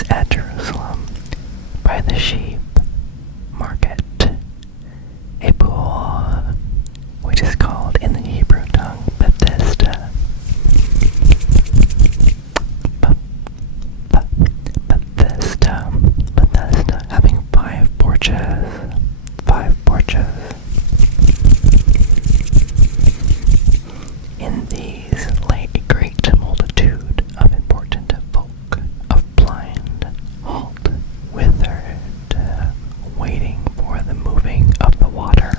is at Jerusalem, by the sheep market, a pool, which is called in the Hebrew tongue Bethesda. Bethesda, having five porches. In these lay a great multitude of important folk, of blind, halt, withered, waiting for the moving of the water.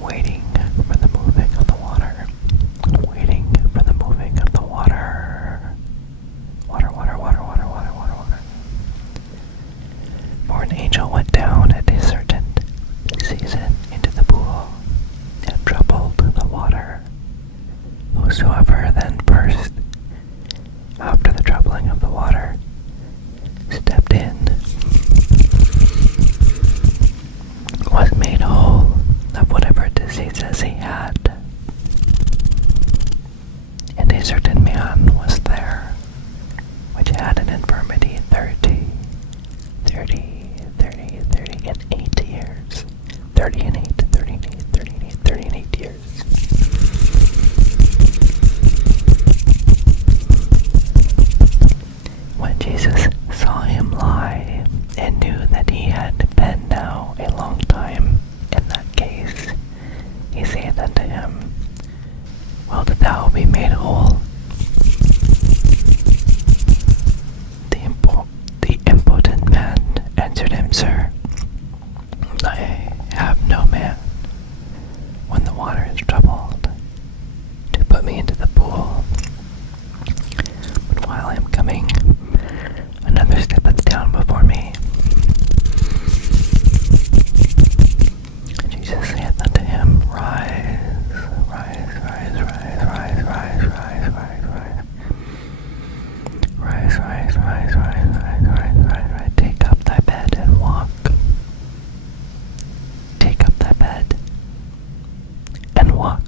Waiting for the moving of the water. Waiting for the moving of the water. Water. For an angel went down at a certain season into the pool and troubled the water. Whosoever then first, after the troubling of the water, stepped in, was made whole of whatever diseases he had. And a certain man was there, which had an infirmity 38 years. 38 years. When Jesus saw him lie, and knew that he had been now a long time in that case, he saith unto him, Wilt thou be made whole? The impotent man answered him, Sir, I have no man, when the water is troubled, to put me into the pool. But while I am coming, another steppeth down before me. Jesus saith unto him, Rise. Take up thy bed and walk. Take up thy bed and walk.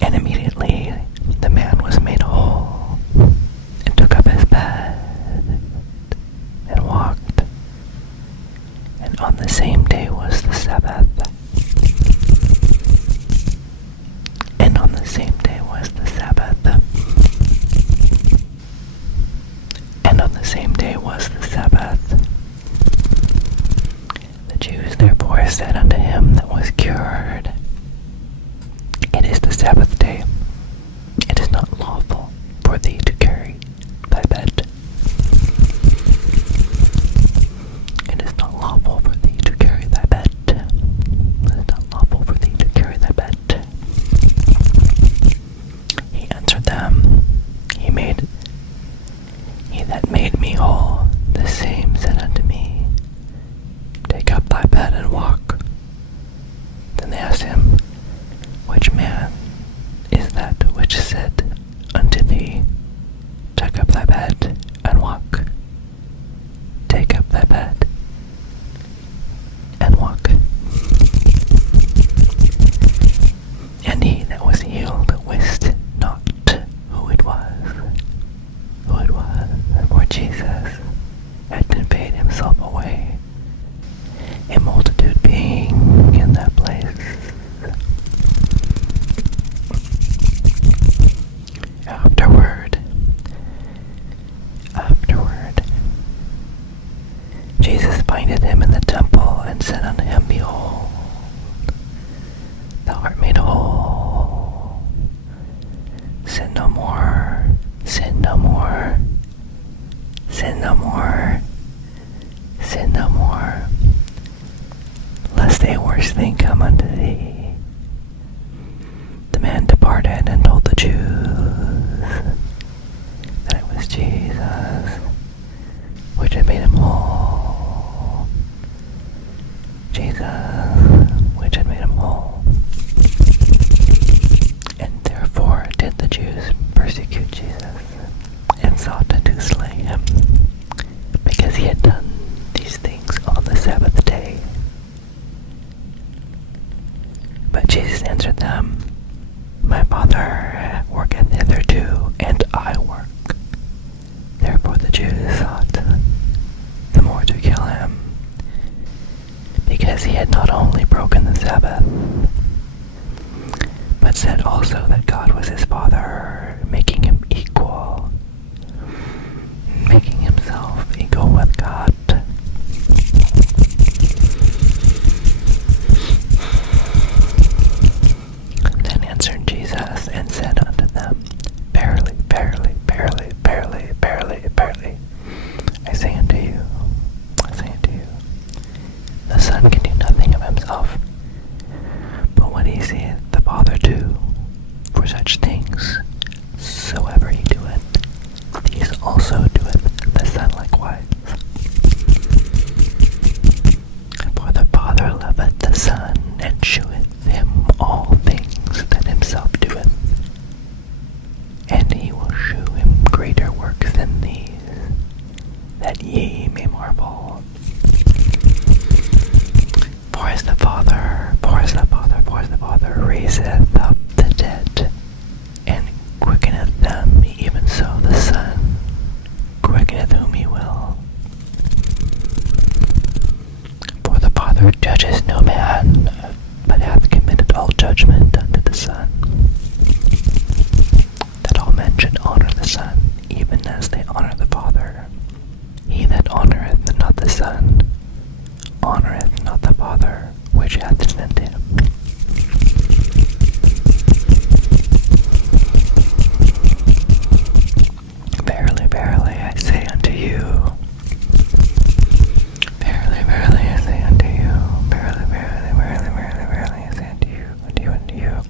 And immediately the man was made whole, and took up his bed and walked. And on the same day was the Sabbath. And on the same day was the Sabbath. And on the same day was the Sabbath. The Jews therefore said unto him that was cured, It is the Sabbath day. It is not lawful for thee to carry thy bed. It is not lawful for thee to carry thy bed. It is not lawful for thee to carry thy bed. He answered them, He that made me whole, the same said unto me, Take up thy bed and walk. Then they asked him, Which man is that which said unto thee, Take up thy bed and walk? Take up thy bed and walk. And he that was healed wist not who it was. For Jesus had conveyed himself away, a multitude being in that place. Afterward, Jesus findeth him in the temple, and said unto him, Behold, thou art made whole. Sin no more, sin no more, sin no more, sin no more, lest a worse thing come unto thee. The man departed and told the Jews that it was Jesus which had made him whole. Jesus which had made him whole. And therefore did the Jews persecute Jesus, and sought to slay him, because he had done these things on the Sabbath day. But Jesus answered them, My Father Sabbath, but said also that God was his Father, making him equal, making himself equal with God. Then answered Jesus and said unto them, Verily, verily, verily, verily, verily, verily, I say unto you, the Son can do nothing of himself, but what he seeth the Father do, for such things soever he doeth, these also doeth the Son likewise. For the Father loveth the Son, and sheweth him all things that himself doeth, and he will shew him greater works than these, that ye may marvel. For as the Father raiseth up the dead, and quickeneth them, even so the Son quickeneth whom he will. For the Father judges no man, but hath committed all judgment unto the Son, that all men should honor the Son, even as they honor the Father. He that honoureth not the Son, honoureth not the Father which hath sent him. Verily, verily, I say unto you, verily, verily, I say unto you, verily, verily, verily, verily, verily, I say unto you,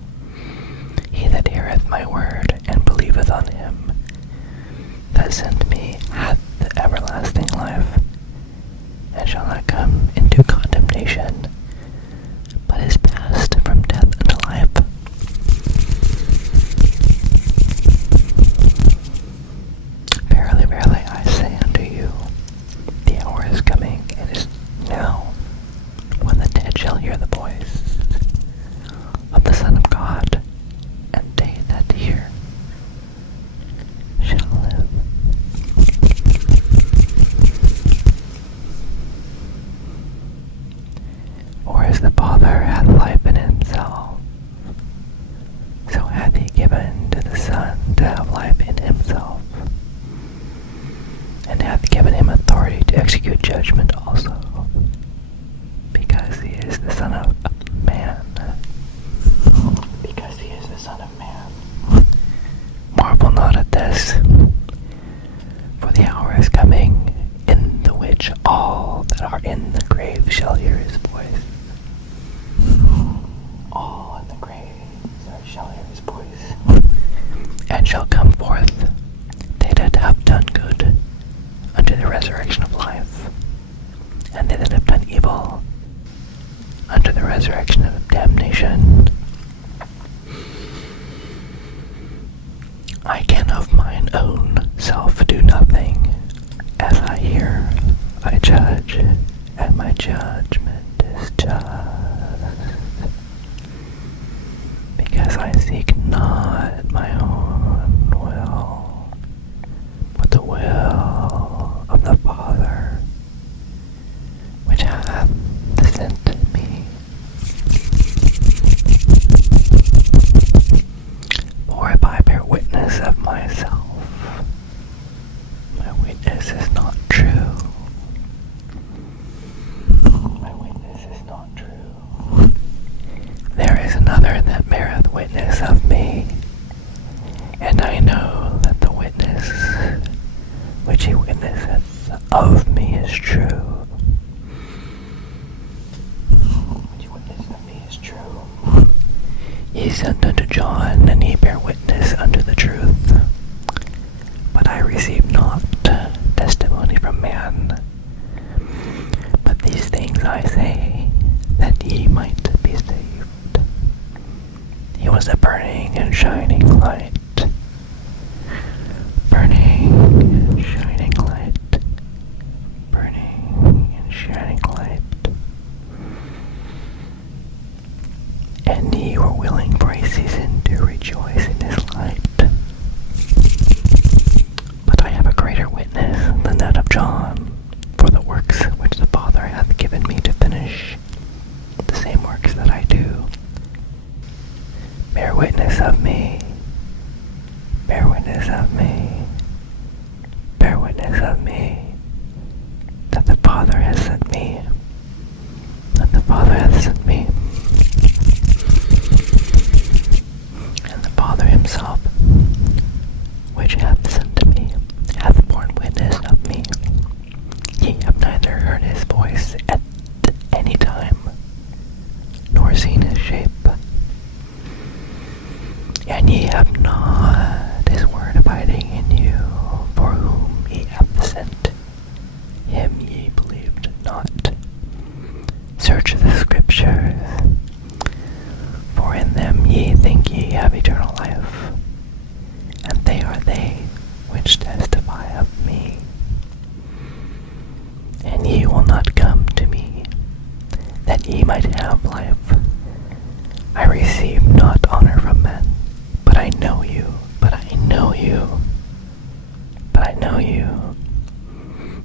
he that heareth my word, and believeth on him that sent me, hath the everlasting life, and shall not come into condemnation, but is passed from death unto life. Verily, verily, I say unto you, the hour is coming, and is now, when the dead shall hear the voice of the Son of God, and they that hear shall live. For as the Father hath life in himself, so hath he given to the Son to have life in himself, and hath given him authority to execute judgment also, because he is the Son of Man. Because he is the Son of Man. Marvel not at this, for the hour is coming, in the which all that are in the grave shall hear his voice. All in the grave shall hear his voice, and shall come forth, they that have done good, unto the resurrection of life, and they that have done evil, unto the resurrection of damnation. I can of mine own self do nothing. As I hear, I judge, and my judgment is just. Because I seek not my own will, but the will of the Father, which hath sent me. For if I bear witness of myself, my witness is not true. My witness is not true. There is another that beareth witness of me, and I know that the witness which he witnesseth of me is true. Which witness of me is true. He sent unto John, and he bare witness unto the truth. But I receive not testimony from man. But these things I say, that ye might be saved. He was a burning and shining light. Burning and shining light. Burning and shining light. And ye were willing for a season to rejoice in his light. But I have a greater witness than that of John, for the works which the Father hath given me to finish, the same works that I do, have not his word abiding in you, for whom he hath sent, him ye believed not. Search the scriptures, for in them ye think ye have eternal life, and they are they which testify of me. And ye will not come to me, that ye might have life. I receive not honor from men, but I know you, but I know you, but I know you,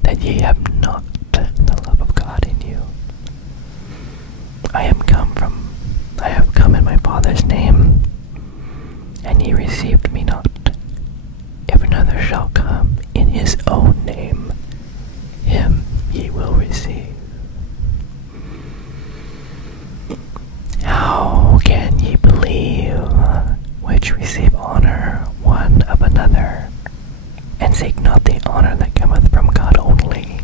that ye have not the love of God in you. I have come in my Father's name, and ye received me not. If another shall come in his own name, him ye will receive. How can ye believe, which receive honor one of another, and seek not the honor that cometh from God only?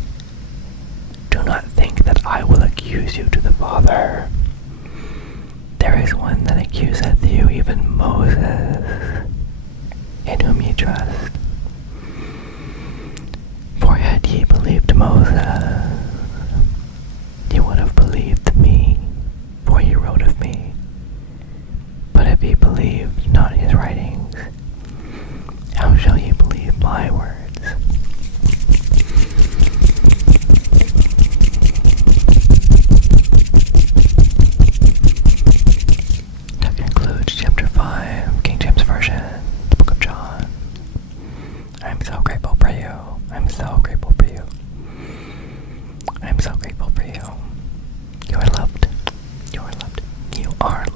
Do not think that I will accuse you to the Father. There is one that accuseth you, even Moses, in whom ye trust. For had ye believed Moses, ye would have believed me, for he wrote of me. But if ye believed not his writings, how shall ye believe my words? That concludes chapter 5, King James Version, the book of John. I'm so grateful for you. I'm so grateful for you. I'm so grateful for you. You are loved. You are loved. You are